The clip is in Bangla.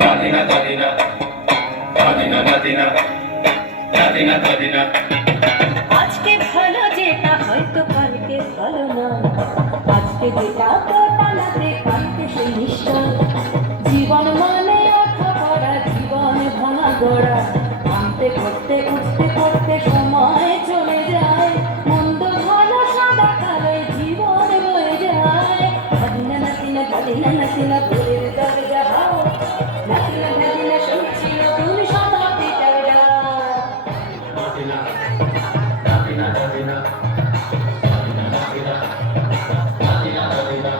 Nadina, Nadina, Nadina, Nadina, Nadina, Nadina. আজকে ভালো যেটা হয়তো কালকে ভালো না, আজকে যেটা তো পালাতে কালকে সে নিশ্চয়। জীবন মানে অর্থ করা, জীবন ভাঙা গড়া, আনতে করতে উঠতে করতে সময় চলে যায়। মন্দ ভালো সাদা কালো জীবন বয়ে যায়। নাতিনা নাতিনা নাতিনা নাতিনা ভোরের দরজা হাও, নাতিনা নাতিনা শুনছি তুমি সদা পিটার ডাক। Nadina, Nadina, Nadina, Nadina, Nadina, Nadina, Nadina.